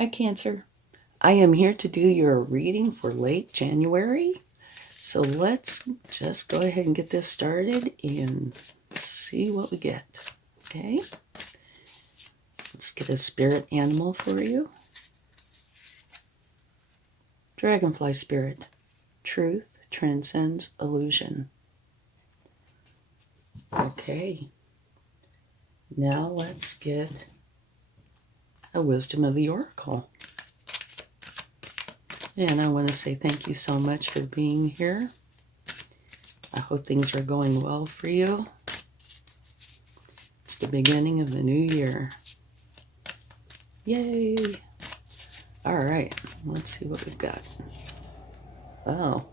Hi, Cancer. I am here to do your reading for late January. So let's just go ahead and get this started and see what we get. Okay? Let's get a spirit animal for you. Dragonfly spirit. Truth transcends illusion. Okay. Now let's get a wisdom of the oracle. And I want to say thank you so much for being here. I hope things are going well for you. It's the beginning of the new year. Yay! All right, let's see what we've got. Oh,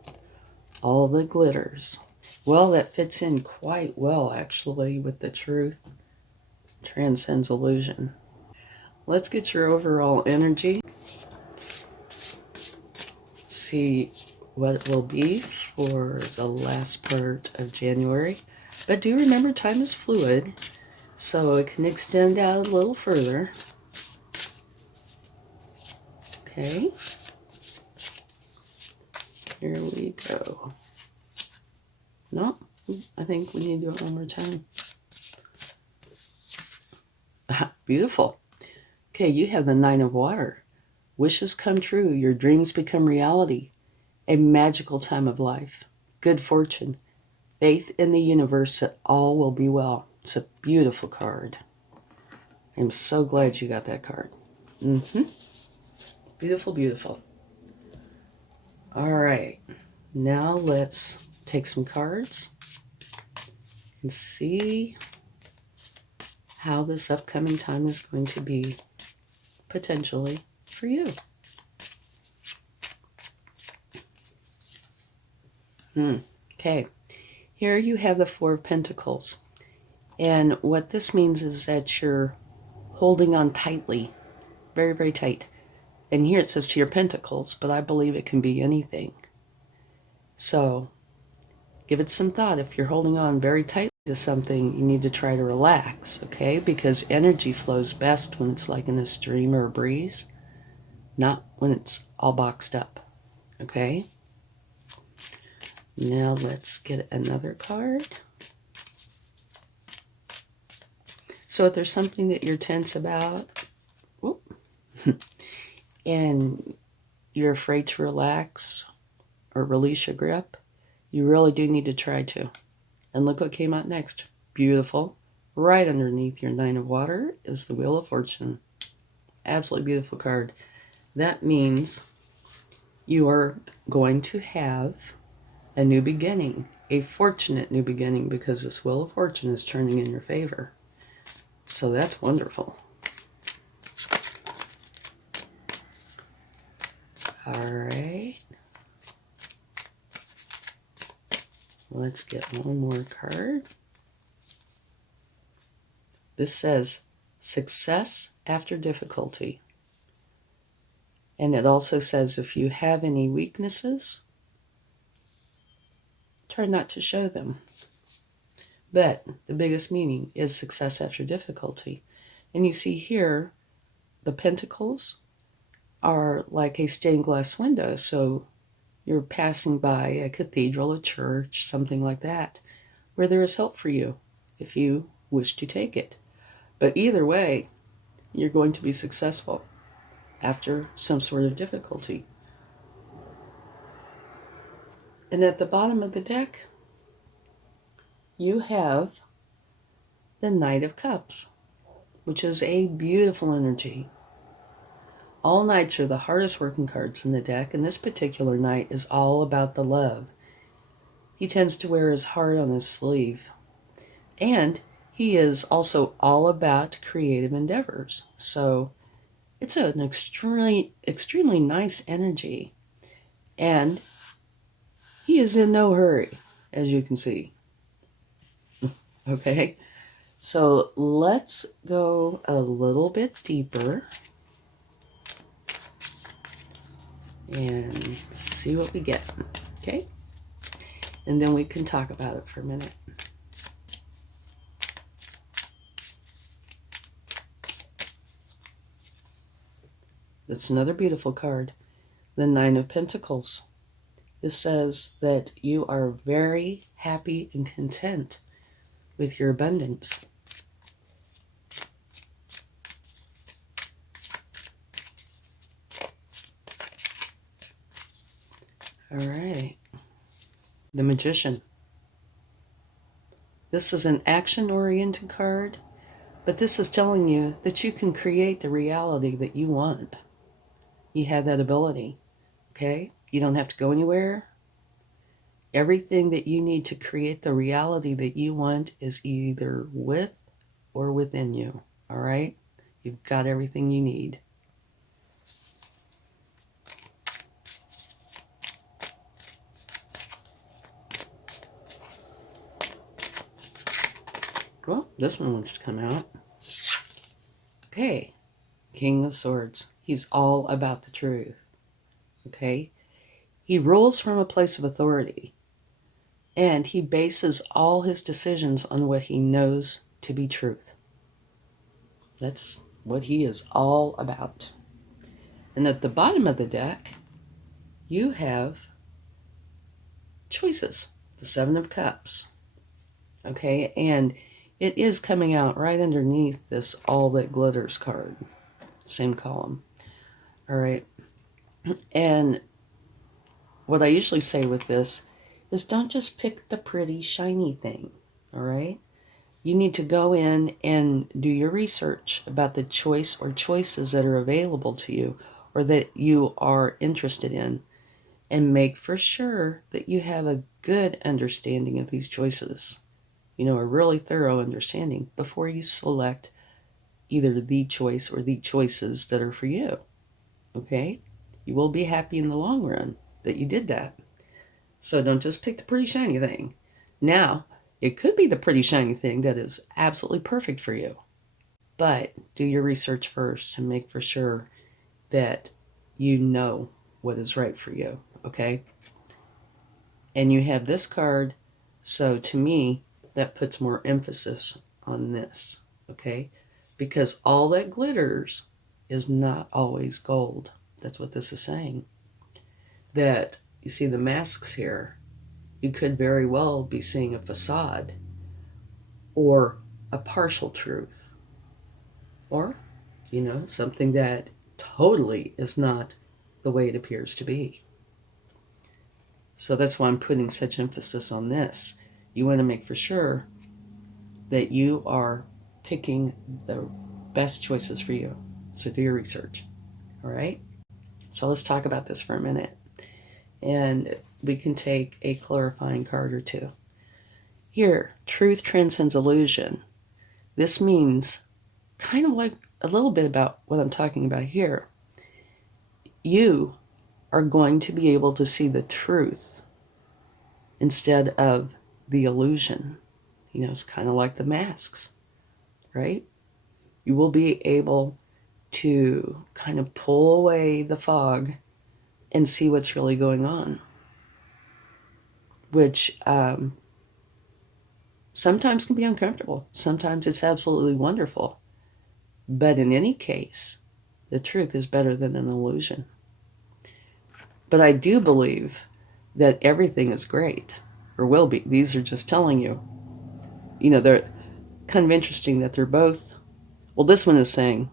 all the glitters. Well, that fits in quite well, actually, with the truth transcends illusion. Let's get your overall energy. See what it will be for the last part of January. But do remember, time is fluid, so it can extend out a little further. Okay. Here we go. No, I think we need to do it one more time. Beautiful. Okay, you have the Nine of Water. Wishes come true. Your dreams become reality. A magical time of life. Good fortune. Faith in the universe that all will be well. It's a beautiful card. I'm so glad you got that card. Beautiful, beautiful. All right. Now let's take some cards and see how this upcoming time is going to be potentially for you. Okay, here you have the Four of Pentacles. And what this means is that you're holding on tightly, very, very tight. And here it says to your pentacles, but I believe it can be anything. So give it some thought. If you're holding on very tightly to something, you need to try to relax, okay? Because energy flows best when it's like in a stream or a breeze, not when it's all boxed up, okay? Now let's get another card. So if there's something that you're tense about, and you're afraid to relax or release your grip, you really do need to try to. And look what came out next. Beautiful. Right underneath your Nine of Water is the Wheel of Fortune. Absolutely beautiful card. That means you are going to have a new beginning, a fortunate new beginning, because this Wheel of Fortune is turning in your favor. So that's wonderful. All right. Let's get one more card. This says success after difficulty. And it also says if you have any weaknesses, try not to show them. But the biggest meaning is success after difficulty. And you see here, the pentacles are like a stained glass window. So you're passing by a cathedral, a church, something like that, where there is help for you if you wish to take it. But either way, you're going to be successful after some sort of difficulty. And at the bottom of the deck, you have the Knight of Cups, which is a beautiful energy. All knights are the hardest working cards in the deck, and this particular knight is all about the love. He tends to wear his heart on his sleeve. And he is also all about creative endeavors. So it's an extremely nice energy. And he is in no hurry, as you can see. Okay? So let's go a little bit deeper and see what we get. Okay? And then we can talk about it for a minute. That's another beautiful card. The Nine of Pentacles. It says that you are very happy and content with your abundance. All right. The Magician. This is an action-oriented card, but this is telling you that you can create the reality that you want. You have that ability, okay? You don't have to go anywhere. Everything that you need to create the reality that you want is either with or within you, all right? You've got everything you need. Well, this one wants to come out. Okay, King of Swords. He's all about the truth, okay? He rules from a place of authority, and he bases all his decisions on what he knows to be truth. That's what he is all about. And at the bottom of the deck, you have choices, the Seven of Cups, okay? And it is coming out right underneath this All That Glitters card, same column, all right? And what I usually say with this is don't just pick the pretty, shiny thing, all right? You need to go in and do your research about the choice or choices that are available to you or that you are interested in, and make for sure that you have a good understanding of these choices. You know, a really thorough understanding before you select either the choice or the choices that are for you, okay? You will be happy in the long run that you did that. So don't just pick the pretty shiny thing. Now, it could be the pretty shiny thing that is absolutely perfect for you. But do your research first and make for sure that you know what is right for you, okay? And you have this card, so to me, that puts more emphasis on this, okay? Because all that glitters is not always gold. That's what this is saying. That, you see the masks here, you could very well be seeing a facade or a partial truth, or, you know, something that totally is not the way it appears to be. So that's why I'm putting such emphasis on this. You want to make for sure that you are picking the best choices for you. So do your research, all right? So let's talk about this for a minute. And we can take a clarifying card or two. Here, truth transcends illusion. This means kind of like a little bit about what I'm talking about here. You are going to be able to see the truth instead of the illusion. You know, it's kind of like the masks, right? You will be able to kind of pull away the fog and see what's really going on, which sometimes can be uncomfortable. Sometimes it's absolutely wonderful. But in any case, the truth is better than an illusion. But I do believe that everything is great, or will be. These are just telling you. You know, they're kind of interesting that they're both. Well, this one is saying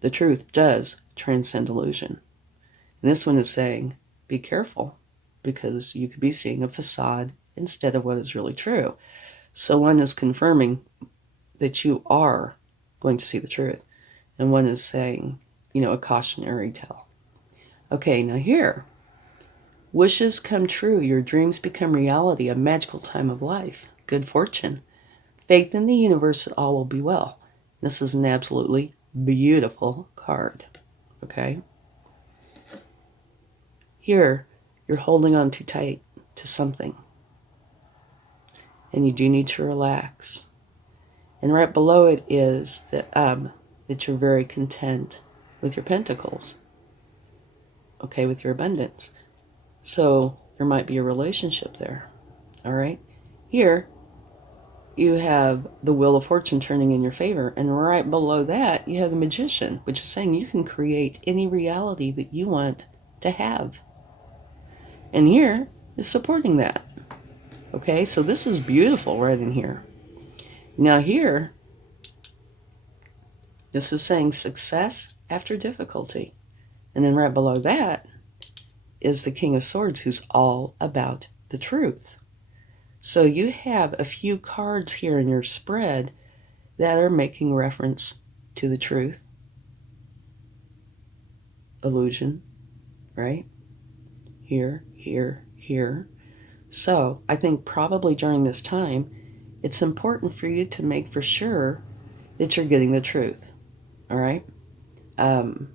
the truth does transcend illusion. And this one is saying, be careful, because you could be seeing a facade instead of what is really true. So one is confirming that you are going to see the truth. And one is saying, you know, a cautionary tale. Okay, now here, wishes come true, your dreams become reality, a magical time of life, good fortune, faith in the universe that all will be well. This is an absolutely beautiful card, okay? Here, you're holding on too tight to something, and you do need to relax. And right below it is that you're very content with your pentacles, okay, with your abundance. So there might be a relationship there, all right? Here, you have the Wheel of Fortune turning in your favor. And right below that, you have the Magician, which is saying you can create any reality that you want to have. And here is supporting that. Okay, so this is beautiful right in here. Now here, this is saying success after difficulty. And then right below that is the King of Swords, who's all about the truth. So you have a few cards here in your spread that are making reference to the truth, illusion, right? Here, here, here. So I think probably during this time, it's important for you to make for sure that you're getting the truth, all right? And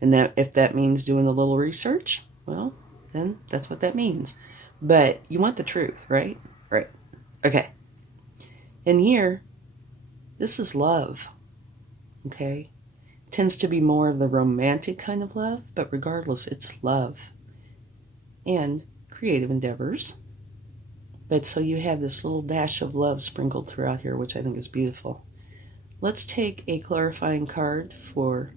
that if that means doing a little research, well, then that's what that means. But you want the truth, right? Right. Okay. And here, this is love, okay? It tends to be more of the romantic kind of love, but regardless, it's love and creative endeavors. But so you have this little dash of love sprinkled throughout here, which I think is beautiful. Let's take a clarifying card for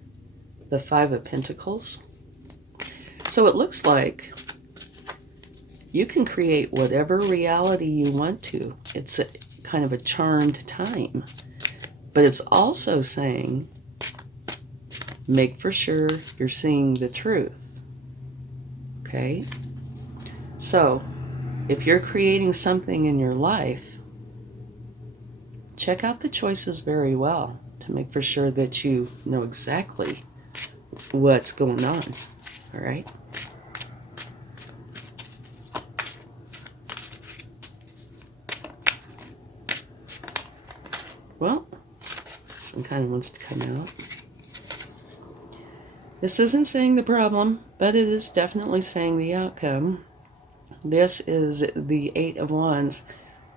the Five of Pentacles. So it looks like you can create whatever reality you want to. It's a kind of a charmed time. But it's also saying, make for sure you're seeing the truth. Okay? So, if you're creating something in your life, check out the choices very well to make for sure that you know exactly what's going on. All right? Well, some kind of wants to come out. This isn't saying the problem, but it is definitely saying the outcome. This is the Eight of Wands,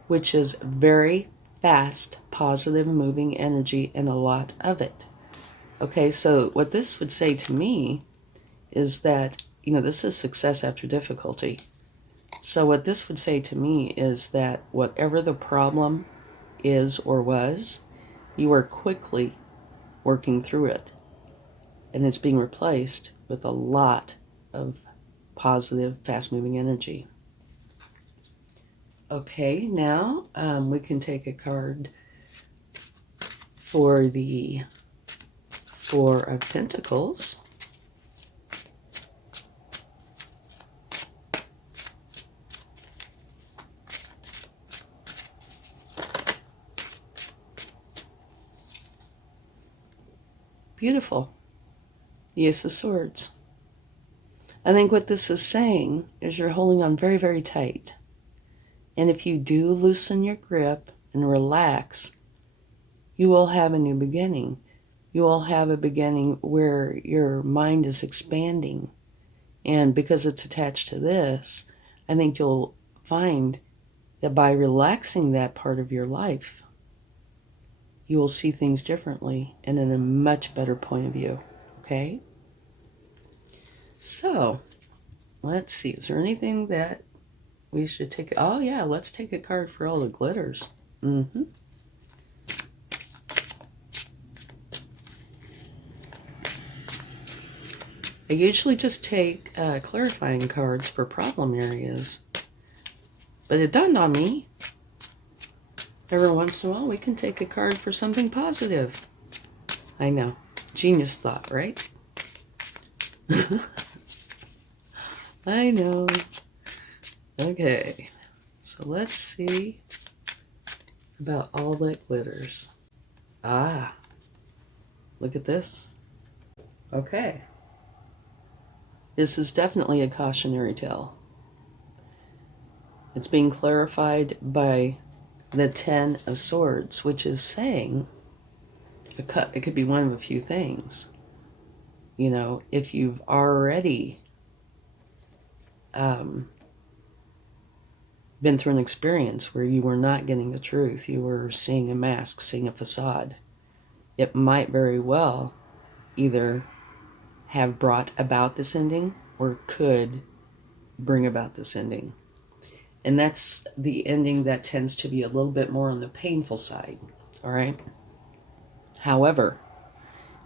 which is very fast, positive, moving energy, and a lot of it. Okay, so what this would say to me is that, this is success after difficulty. So what this would say to me is that whatever the problem is or was, you are quickly working through it. And it's being replaced with a lot of positive, fast-moving energy. Okay, now we can take a card for the Four of Pentacles. Beautiful. The Ace of Swords. I think what this is saying is you're holding on very, very tight. And if you do loosen your grip and relax, you will have a new beginning. You will have a beginning where your mind is expanding. And because it's attached to this, I think you'll find that by relaxing that part of your life, you will see things differently and in a much better point of view. Okay? So, let's see. Is there anything that we should take? Oh, yeah. Let's take a card for all the glitters. Mm-hmm. I usually just take clarifying cards for problem areas. But it dawned on me, every once in a while, we can take a card for something positive. I know. Genius thought, right? I know. Okay. So let's see about all that glitters. Ah. Look at this. Okay. This is definitely a cautionary tale. It's being clarified by the Ten of Swords, which is saying it could be one of a few things. If you've already been through an experience where you were not getting the truth, you were seeing a mask, seeing a facade, it might very well either have brought about this ending or could bring about this ending. And that's the ending that tends to be a little bit more on the painful side. All right. However,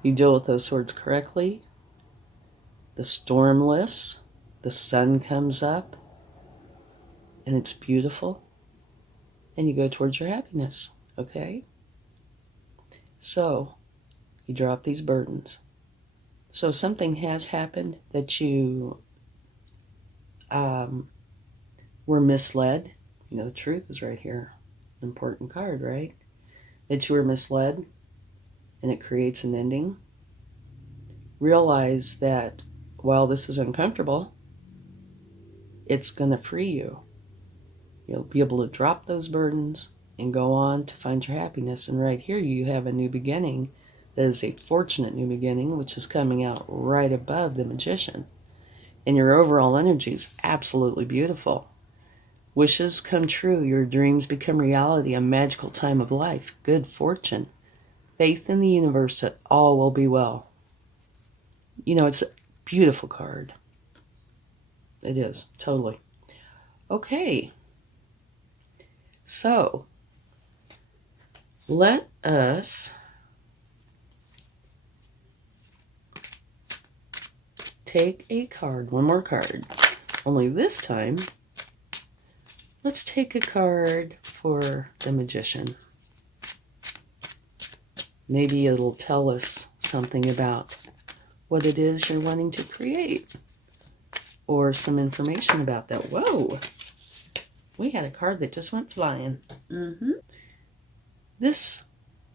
you deal with those swords correctly, the storm lifts, the sun comes up, and it's beautiful, and you go towards your happiness. Okay. So you drop these burdens. So something has happened that you were misled. You know, the truth is right here. An important card, right? That you were misled and it creates an ending. Realize that while this is uncomfortable, it's going to free you. You'll be able to drop those burdens and go on to find your happiness. And right here, you have a new beginning that is a fortunate new beginning, which is coming out right above the Magician. And your overall energy is absolutely beautiful. Wishes come true. Your dreams become reality. A magical time of life. Good fortune. Faith in the universe that all will be well. You know, it's a beautiful card. It is, totally. Okay. So, let us take a card, one more card. Only this time, let's take a card for the Magician. Maybe it'll tell us something about what it is you're wanting to create, or some information about that. Whoa! We had a card that just went flying. This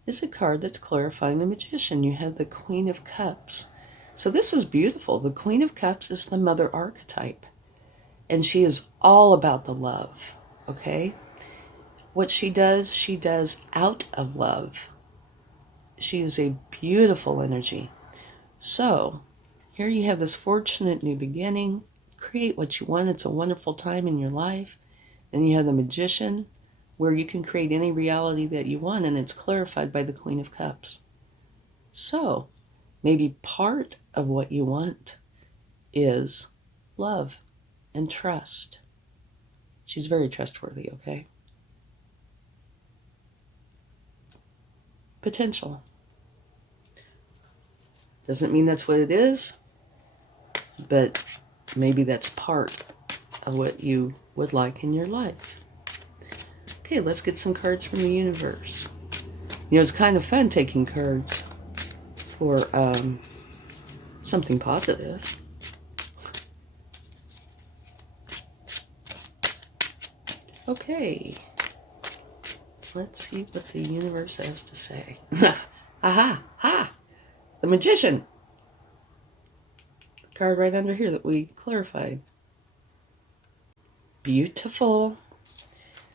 is a card that's clarifying the Magician. You have the Queen of Cups. So this is beautiful. The Queen of Cups is the mother archetype, and she is all about the love, okay? What she does out of love. She is a beautiful energy. So here you have this fortunate new beginning. Create what you want. It's a wonderful time in your life. Then you have the Magician, where you can create any reality that you want, and it's clarified by the Queen of Cups. So maybe part of what you want is love and trust. She's very trustworthy, okay? Potential. Doesn't mean that's what it is, but maybe that's part of what you would like in your life. Okay, let's get some cards from the universe. You know, it's kind of fun taking cards for something positive. Okay, let's see what the universe has to say. Aha! Ha! The Magician! The card right under here that we clarified. Beautiful.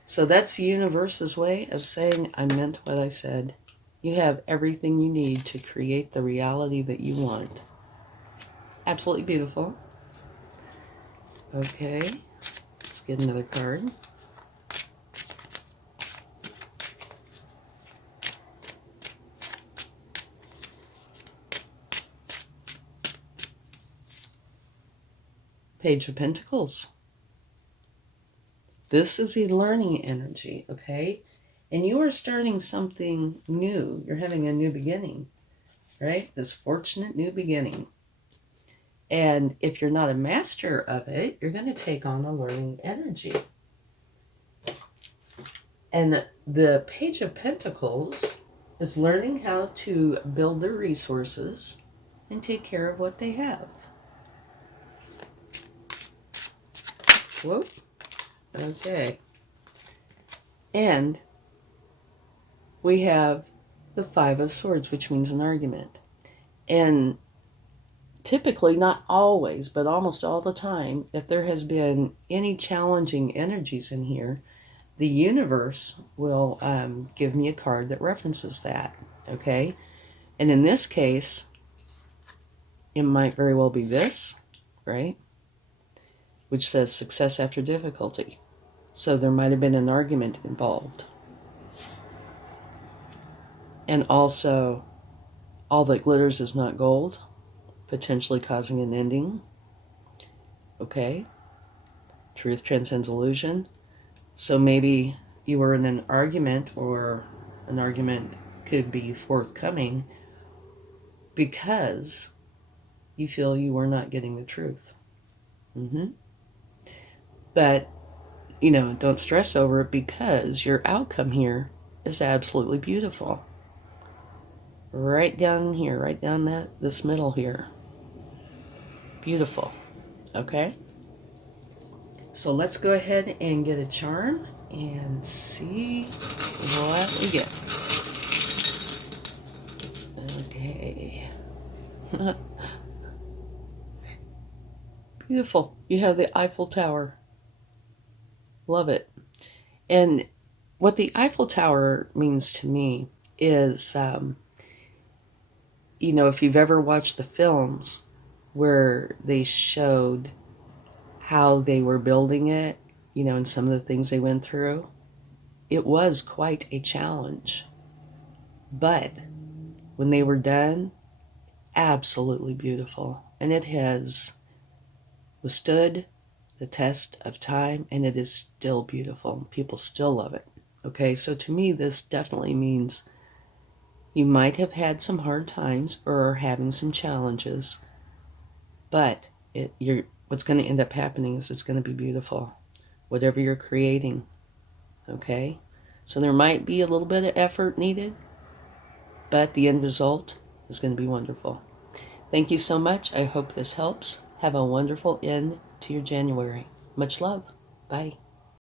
So that's the universe's way of saying, I meant what I said. You have everything you need to create the reality that you want. Absolutely beautiful. Okay, let's get another card. Page of Pentacles. This is a learning energy, okay? And you are starting something new. You're having a new beginning, right? This fortunate new beginning. And if you're not a master of it, you're going to take on a learning energy. And the Page of Pentacles is learning how to build their resources and take care of what they have. Whoop. Okay. And we have the Five of Swords, which means an argument. And typically, not always, but almost all the time, if there has been any challenging energies in here, the universe will give me a card that references that, okay? And in this case, it might very well be this, right? Which says success after difficulty. So there might have been an argument involved. And also, all that glitters is not gold, potentially causing an ending. Okay? Truth transcends illusion. So maybe you were in an argument, or an argument could be forthcoming because you feel you were not getting the truth. But, don't stress over it, because your outcome here is absolutely beautiful. Right down here, right down this middle here. Beautiful. Okay? So let's go ahead and get a charm and see what we get. Okay. Beautiful. You have the Eiffel Tower. Love it. And what the Eiffel Tower means to me is, if you've ever watched the films where they showed how they were building it, and some of the things they went through, it was quite a challenge. But when they were done, absolutely beautiful. And it has withstood the test of time, and it is still beautiful. People still love it. Okay, so to me, this definitely means you might have had some hard times or are having some challenges, but what's going to end up happening is it's going to be beautiful, whatever you're creating. Okay, so there might be a little bit of effort needed, but the end result is going to be wonderful. Thank you so much. I hope this helps. Have a wonderful end to your January. Much love. Bye.